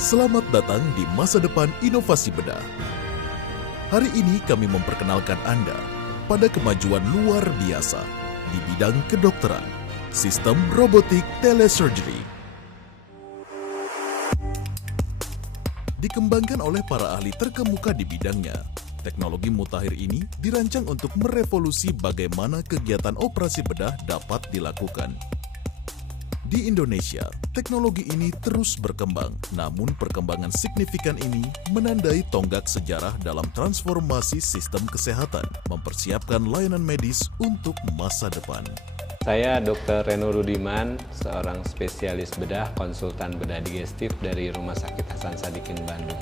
Selamat datang di masa depan inovasi bedah. Hari ini kami memperkenalkan Anda pada kemajuan luar biasa di bidang kedokteran, sistem robotik telesurgery. Dikembangkan oleh para ahli terkemuka di bidangnya, teknologi mutakhir ini dirancang untuk merevolusi bagaimana kegiatan operasi bedah dapat dilakukan. Di Indonesia, teknologi ini terus berkembang, namun perkembangan signifikan ini menandai tonggak sejarah dalam transformasi sistem kesehatan, mempersiapkan layanan medis untuk masa depan. Saya Dr. Reno Rudiman, seorang spesialis bedah, konsultan bedah digestif dari Rumah Sakit Hasan Sadikin, Bandung.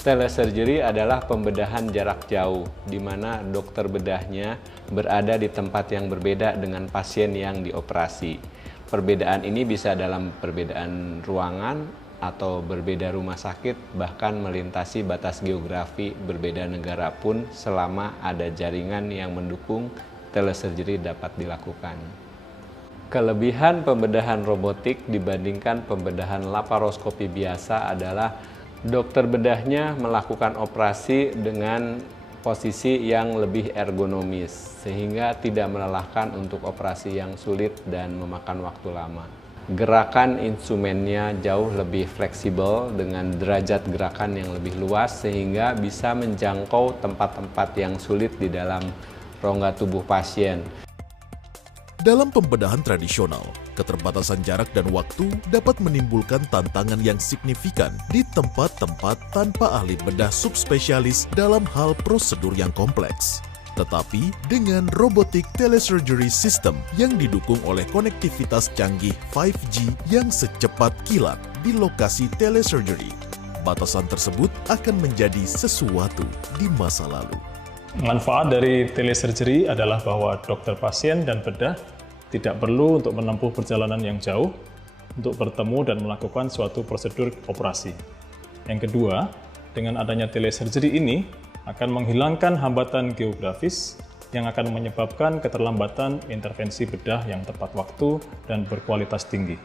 Telesurgery adalah pembedahan jarak jauh, di mana dokter bedahnya berada di tempat yang berbeda dengan pasien yang dioperasi. Perbedaan ini bisa dalam perbedaan ruangan atau berbeda rumah sakit, bahkan melintasi batas geografi berbeda negara pun selama ada jaringan yang mendukung telesurgery dapat dilakukan. Kelebihan pembedahan robotik dibandingkan pembedahan laparoskopi biasa adalah dokter bedahnya melakukan operasi dengan posisi yang lebih ergonomis, sehingga tidak melelahkan untuk operasi yang sulit dan memakan waktu lama. Gerakan instrumennya jauh lebih fleksibel dengan derajat gerakan yang lebih luas, sehingga bisa menjangkau tempat-tempat yang sulit di dalam rongga tubuh pasien. Dalam pembedahan tradisional, keterbatasan jarak dan waktu dapat menimbulkan tantangan yang signifikan di tempat-tempat tanpa ahli bedah subspesialis dalam hal prosedur yang kompleks. Tetapi dengan robotik telesurgery system yang didukung oleh konektivitas canggih 5G yang secepat kilat di lokasi telesurgery, batasan tersebut akan menjadi sesuatu di masa lalu. Manfaat dari telesurgery adalah bahwa dokter pasien dan bedah tidak perlu untuk menempuh perjalanan yang jauh untuk bertemu dan melakukan suatu prosedur operasi. Yang kedua, dengan adanya telesurgery ini akan menghilangkan hambatan geografis yang akan menyebabkan keterlambatan intervensi bedah yang tepat waktu dan berkualitas tinggi.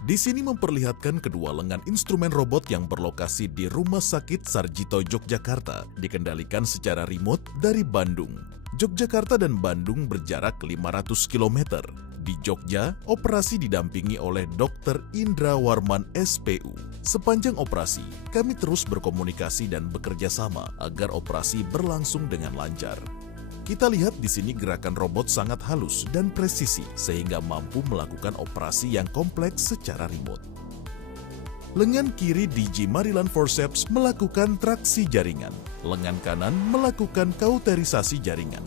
Di sini memperlihatkan kedua lengan instrumen robot yang berlokasi di Rumah Sakit Sarjito Yogyakarta, dikendalikan secara remote dari Bandung. Yogyakarta dan Bandung berjarak 500 km. Di Jogja, operasi didampingi oleh Dr. Indra Warman SPU. Sepanjang operasi, kami terus berkomunikasi dan bekerja sama agar operasi berlangsung dengan lancar. Kita lihat di sini gerakan robot sangat halus dan presisi sehingga mampu melakukan operasi yang kompleks secara remote. Lengan kiri DG Maryland Forceps melakukan traksi jaringan, lengan kanan melakukan kauterisasi jaringan.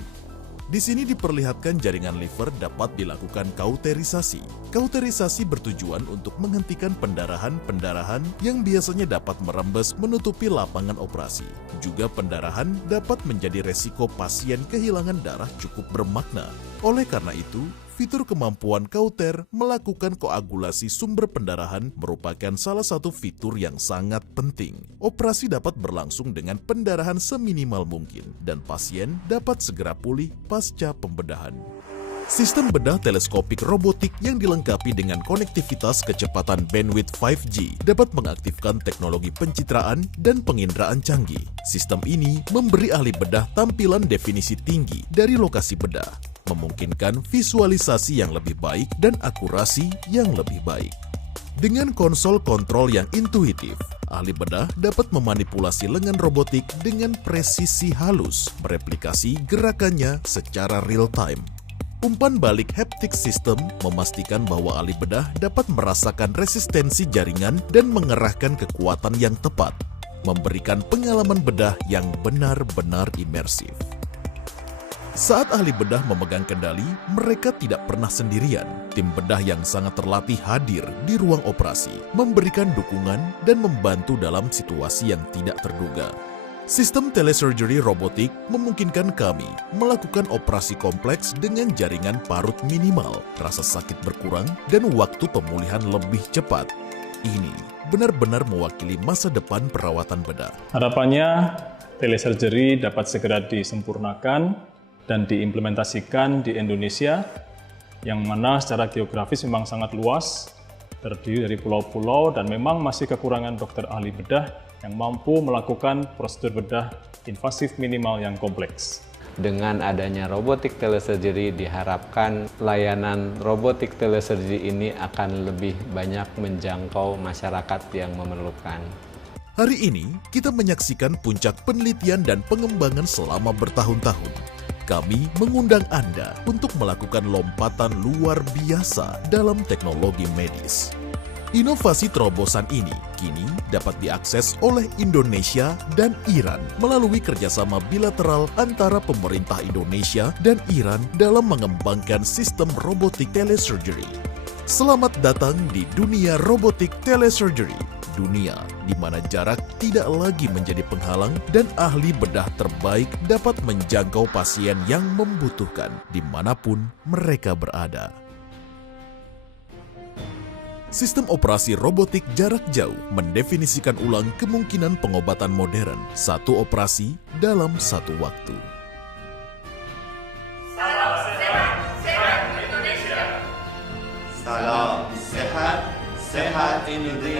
Di sini diperlihatkan jaringan liver dapat dilakukan kauterisasi. Kauterisasi bertujuan untuk menghentikan pendarahan yang biasanya dapat merembes menutupi lapangan operasi. Juga pendarahan dapat menjadi resiko pasien kehilangan darah cukup bermakna. Oleh karena itu, fitur kemampuan kauter melakukan koagulasi sumber pendarahan merupakan salah satu fitur yang sangat penting. Operasi dapat berlangsung dengan pendarahan seminimal mungkin dan pasien dapat segera pulih pasca pembedahan. Sistem bedah teleskopik robotik yang dilengkapi dengan konektivitas kecepatan bandwidth 5G dapat mengaktifkan teknologi pencitraan dan penginderaan canggih. Sistem ini memberi ahli bedah tampilan definisi tinggi dari lokasi bedah, memungkinkan visualisasi yang lebih baik dan akurasi yang lebih baik. Dengan konsol kontrol yang intuitif, ahli bedah dapat memanipulasi lengan robotik dengan presisi halus, mereplikasi gerakannya secara real-time. Umpan balik haptic system memastikan bahwa ahli bedah dapat merasakan resistensi jaringan dan mengerahkan kekuatan yang tepat, memberikan pengalaman bedah yang benar-benar imersif. Saat ahli bedah memegang kendali, mereka tidak pernah sendirian. Tim bedah yang sangat terlatih hadir di ruang operasi, memberikan dukungan dan membantu dalam situasi yang tidak terduga. Sistem telesurgery robotik memungkinkan kami melakukan operasi kompleks dengan jaringan parut minimal, rasa sakit berkurang, dan waktu pemulihan lebih cepat. Ini benar-benar mewakili masa depan perawatan bedah. Harapannya, telesurgery dapat segera disempurnakan dan diimplementasikan di Indonesia, yang mana secara geografis memang sangat luas terdiri dari pulau-pulau dan memang masih kekurangan dokter ahli bedah yang mampu melakukan prosedur bedah invasif minimal yang kompleks. Dengan adanya robotik telesurgery diharapkan layanan robotik telesurgery ini akan lebih banyak menjangkau masyarakat yang memerlukan. Hari ini, kita menyaksikan puncak penelitian dan pengembangan selama bertahun-tahun. Kami mengundang Anda untuk melakukan lompatan luar biasa dalam teknologi medis. Inovasi terobosan ini kini dapat diakses oleh Indonesia dan Iran melalui kerjasama bilateral antara pemerintah Indonesia dan Iran dalam mengembangkan sistem robotik telesurgery. Selamat datang di dunia robotik telesurgery, dunia di mana jarak tidak lagi menjadi penghalang dan ahli bedah terbaik dapat menjangkau pasien yang membutuhkan dimanapun mereka berada. Sistem operasi robotik jarak jauh mendefinisikan ulang kemungkinan pengobatan modern satu operasi dalam satu waktu. Salam sehat, sehat Indonesia. Salam sehat, sehat Indonesia.